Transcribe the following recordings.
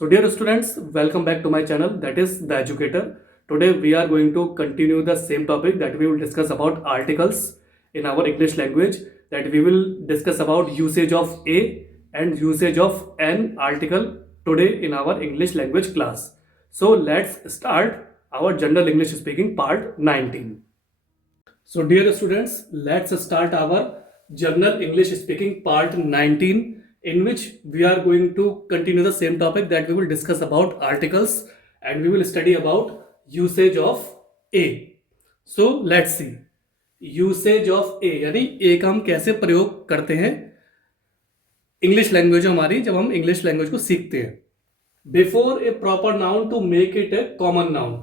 So dear students, welcome back to my channel, that is The Educator. Today we are going to continue the same topic that we will discuss about articles in our English language, that we will discuss about usage of a and usage of an article today in our English language class. So let's start our general English speaking part 19. So dear students, let's start our journal English speaking part 19, in which we are going to continue the same topic that we will discuss about articles and we will study about usage of a. So let's see. Usage of a यानी a का हम कैसे प्रयोग करते हैं English language हमारी, जब हम इंग्लिश लैंग्वेज को सीखते हैं. Before a proper noun to make it a common noun.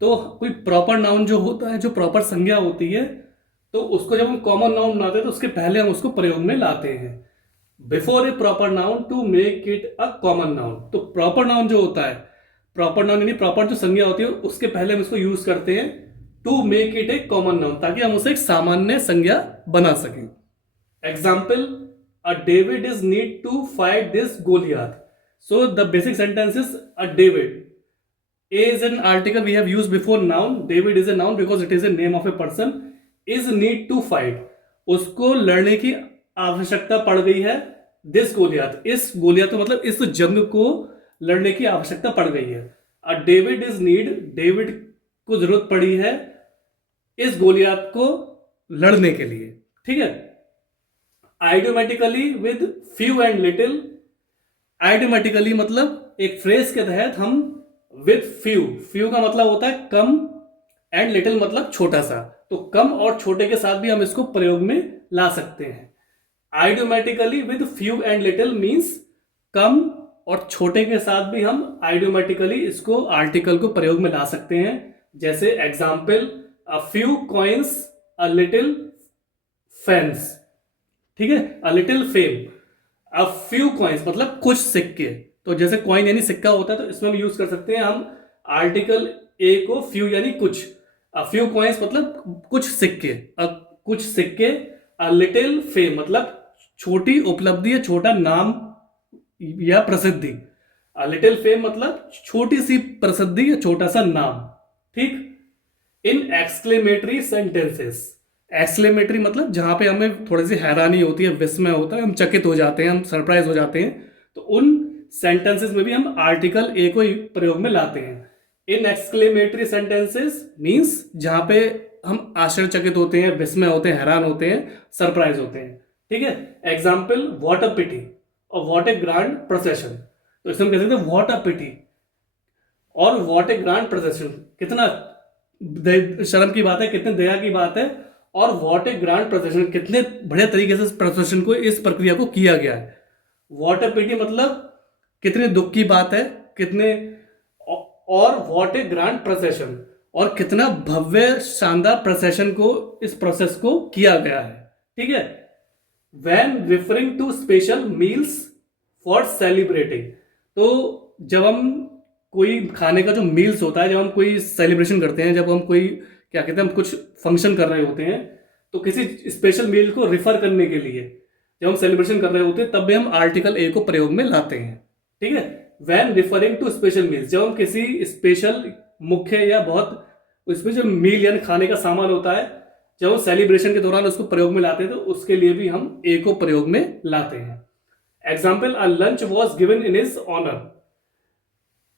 तो कोई प्रॉपर नाउन जो होता है, जो प्रॉपर संज्ञा होती है, तो उसको जब हम कॉमन नाउन बनाते हैं तो उसके पहले हम उसको प्रयोग में लाते हैं. Before a proper noun to make it a common noun. तो प्रॉपर नाउन जो होता है, प्रॉपर नाउन यानी प्रॉपर जो संज्ञा होती है, उसके पहले हम इसको यूज करते हैं to make it a common noun, ताकि हम उसे एक सामान्य संज्ञा बना सकें. Example, a David is need to fight this Goliath. So the basic sentence is a David. A is an article we have used before noun. David is a noun because it is a name of a person. Is need to fight. उसको लड़ने की आवश्यकता पड़ गई है. This Goliath. इस Goliath मतलब इस जंग को लड़ने की आवश्यकता पड़ गई है. A David is need. David को जरूरत पड़ी है इस गोलियात को लड़ने के लिए. ठीक है. Idiomatically with few and little. आइडियोमेटिकली मतलब एक फ्रेज के तहत हम विद फ्यू का मतलब होता है कम एंड लिटिल मतलब छोटा सा. तो कम और छोटे के साथ भी हम इसको प्रयोग में ला सकते हैं. Idiomatically with few and little means कम और छोटे के साथ भी हम आइडियोमेटिकली इसको आर्टिकल को प्रयोग में ला सकते हैं. जैसे example, a few coins a little fans. ठीक है, a little fame. A few coins मतलब कुछ सिक्के. तो जैसे कॉइन यानी सिक्का होता है, तो इसमें हम यूज कर सकते हैं हम आर्टिकल ए को फ्यू यानी कुछ. अ फ्यू कॉइन्स मतलब कुछ सिक्के. कुछ सिक्के. अ लिटिल फेम मतलब छोटी उपलब्धि या छोटा नाम या प्रसिद्धि. अ लिटिल फेम मतलब छोटी सी प्रसिद्धि या छोटा सा नाम. ठीक. इन एक्सक्लेमेटरी सेंटेंसेस. एक्सक्लेमेटरी मतलब जहां पे हमें थोड़ी सी हैरानी होती है, विस्मय होता है, हम चकित हो जाते हैं, हम सरप्राइज हो जाते हैं, तो उन सेंटेंसेस में भी हम आर्टिकल ए को प्रयोग में लाते हैं. इन एक्सक्लेमेटरी सेंटेंसेस मींस जहां पे हम आश्चर्यचकित होते हैं, विस्मय होते हैं, हैरान होते हैं, सरप्राइज होते हैं. ठीक है. एग्जाम्पल, व्हाट अ पिटी और व्हाट ए ग्रैंड प्रोसेशन. तो इसमें हम कह सकते हैं व्हाट अ पिटी और व्हाट ए ग्रैंड प्रोसेशन. कितना शर्म की बात है, कितने दया की बात है. और व्हाट ए ग्रैंड प्रोसेशन, कितने बढ़िया तरीके से प्रोसेशन को, इस प्रक्रिया को किया गया है. व्हाट ए पिटी मतलब कितने दुख की बात है, कितने. और व्हाट ए ग्रैंड प्रोसेशन और कितना भव्य शानदार प्रोसेशन को, इस प्रोसेस को किया गया है. ठीक है. When referring to special meals for celebrating. तो जब हम कोई खाने का जो मील्स होता है, जब हम कोई सेलिब्रेशन करते हैं, जब हम कोई क्या कहते हैं, हम कुछ फंक्शन कर रहे होते हैं, तो किसी स्पेशल मील को रिफर करने के लिए जब हम सेलिब्रेशन कर रहे होते हैं, तब भी हम आर्टिकल ए को प्रयोग में लाते हैं. ठीक है. When referring to special meals, जब हम किसी स्पेशल, मुख्य या बहुत उसमें जो मील यानी खाने का सामान होता है, जब हम सेलिब्रेशन के दौरान उसको प्रयोग में लाते हैं, तो उसके लिए भी हम ए को प्रयोग में लाते हैं. Example, a lunch was given in his honour.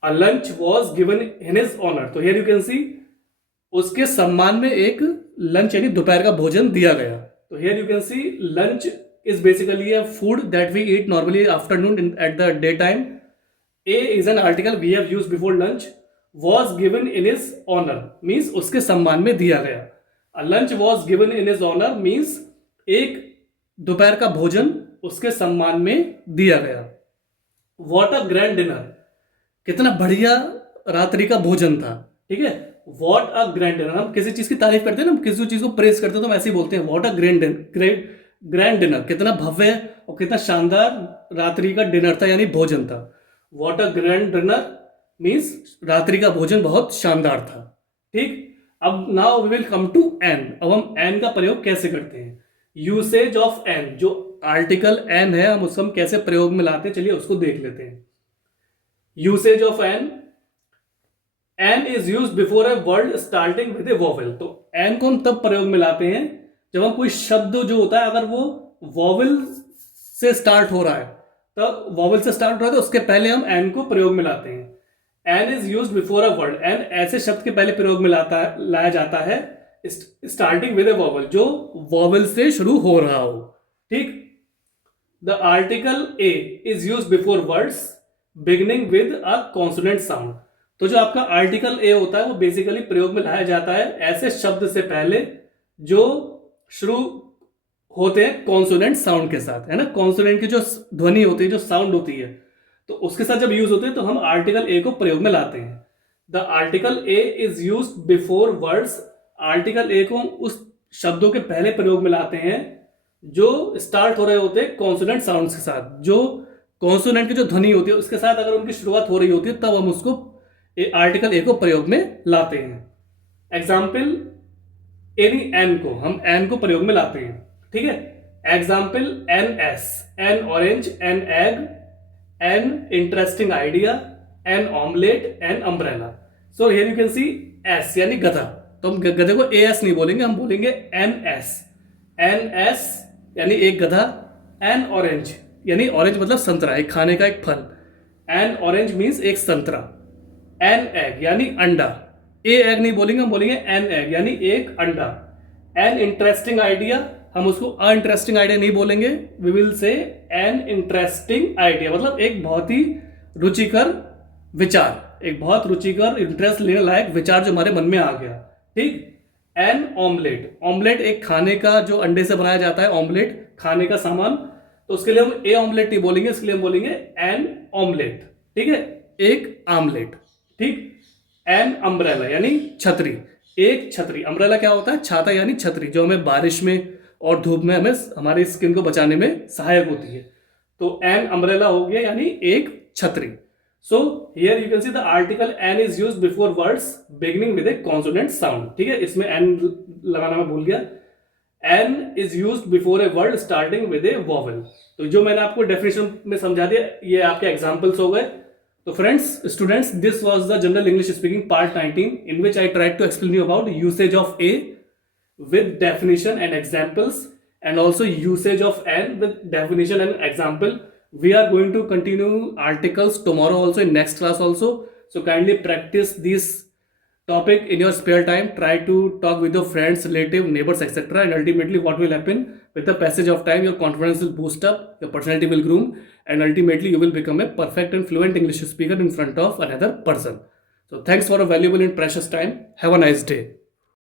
A lunch was given in his honour. तो हियर यू कैन सी, उसके सम्मान में एक लंच यानी दोपहर का भोजन दिया गया. तो here you can see lunch is basically a food that we eat normally afternoon at the day time. A is an article we have used before lunch. Was given in his honour means उसके सम्मान में दिया गया. A lunch was given in his honour means एक दोपहर का भोजन उसके सम्मान में दिया गया. व्हाट अ ग्रैंड डिनर, कितना बढ़िया रात्रि का भोजन था. ठीक है. व्हाट अ ग्रैंड डिनर, हम किसी चीज की तारीफ करते हैं ना, हम किसी चीज को प्रेस करते हैं, तो हम ऐसे ही बोलते हैं व्हाट अ ग्रैंड डिनर. कितना भव्य और कितना शानदार रात्रि का डिनर था यानी भोजन था. What a grand dinner means रात्रि का भोजन बहुत शानदार था. ठीक. अब now we will come to an. अब हम एन का प्रयोग कैसे करते हैं. यूसेज ऑफ एन, जो आर्टिकल एन है, हम उसको हम कैसे प्रयोग में लाते हैं, चलिए उसको देख लेते हैं. Usage of an is use before a word starting with a vowel. तो एन को हम तब प्रयोग में लाते हैं जब हम कोई शब्द जो होता है अगर वो वॉवेल से स्टार्ट हो रहा है, तो वॉवेल से स्टार्ट हो रहा है तो उसके पहले हम एन को प्रयोग में लाते हैं। An is use before a word, an ऐसे शब्द के पहले प्रयोग में लाया जाता है स्टार्टिंग विद ए वॉवेल, जो वॉवेल से शुरू हो रहा हो। ठीक। The article a is use before words beginning with a consonant sound. तो जो आपका आर्टिकल ए होता है वो बेसिकली प्रयोग में लाया जाता है ऐसे शब्द से पहले जो शुरू होते हैं कॉन्सोनेंट साउंड के साथ, है ना। कॉन्सोनेंट की जो ध्वनि होती है, जो साउंड होती है, तो उसके साथ जब यूज होते हैं तो हम आर्टिकल ए को प्रयोग में लाते हैं। The article a is use before words, article a को हम उस शब्दों के पहले प्रयोग में लाते हैं जो स्टार्ट हो रहे होते हैं कॉन्सोनेंट साउंड के साथ। जो कॉन्सोनेंट की जो ध्वनि होती है उसके साथ अगर उनकी शुरुआत हो रही होती है तब हम उसको आर्टिकल ए को प्रयोग में लाते हैं। एग्जाम्पल, एनी एन को हम एन को प्रयोग में लाते हैं। ठीक है। Example, an ass, an orange, an egg, an interesting idea, an omelette, an umbrella. So here you can see ass यानी गधा, तो हम गधे को ए एस नहीं बोलेंगे, हम बोलेंगे एन एस। एन एस यानी एक गधा, एन ऑरेंज यानी ऑरेंज मतलब संतरा, एक खाने का एक फल। एन ऑरेंज मीन्स एक संतरा। एन एग यानी अंडा, ए एग नहीं बोलेंगे, हम बोलेंगे एन एग यानी एक अंडा। एन इंटरेस्टिंग आइडिया, हम उसको अनइंटरेस्टिंग आइडिया नहीं बोलेंगे, we will say an interesting idea, मतलब एक बहुत ही रुचिकर विचार, एक बहुत रुचिकर इंटरेस्ट लेने लायक विचार जो हमारे मन में आ गया। ठीक। एन ऑमलेट, ऑमलेट एक खाने का जो अंडे से बनाया जाता है, ऑमलेट खाने का सामान, तो उसके लिए हम ए ऑमलेट नहीं बोलेंगे, इसके लिए हम बोलेंगे एन ऑमलेट। ठीक है, एक आमलेट। ठीक। एन अम्ब्रेला यानी छतरी, एक छतरी। अम्ब्रेला क्या होता है? छाता यानी छतरी, जो हमें बारिश में और धूप में हमें हमारी स्किन को बचाने में सहायक होती है। तो एन अम्ब्रेला हो गया यानी एक छतरी। So here you can see the article an is used before words beginning with a consonant sound. ठीक है, इसमें एन लगाना मैं भूल गया। An is used before a word starting with a vowel. तो जो मैंने आपको डेफिनेशन में समझा दिया, ये आपके एग्जाम्पल्स हो गए। So friends, students, this was the General English Speaking Part 19 in which I tried to explain you about usage of A with definition and examples, and also usage of N with definition and example. We are going to continue articles tomorrow also in next class also. So kindly practice this topic in your spare time. Try to talk with your friends, relative, neighbors, etc. And ultimately what will happen, with the passage of time, your confidence will boost up, your personality will groom, and ultimately you will become a perfect and fluent English speaker in front of another person. So thanks for a valuable and precious time. Have a nice day.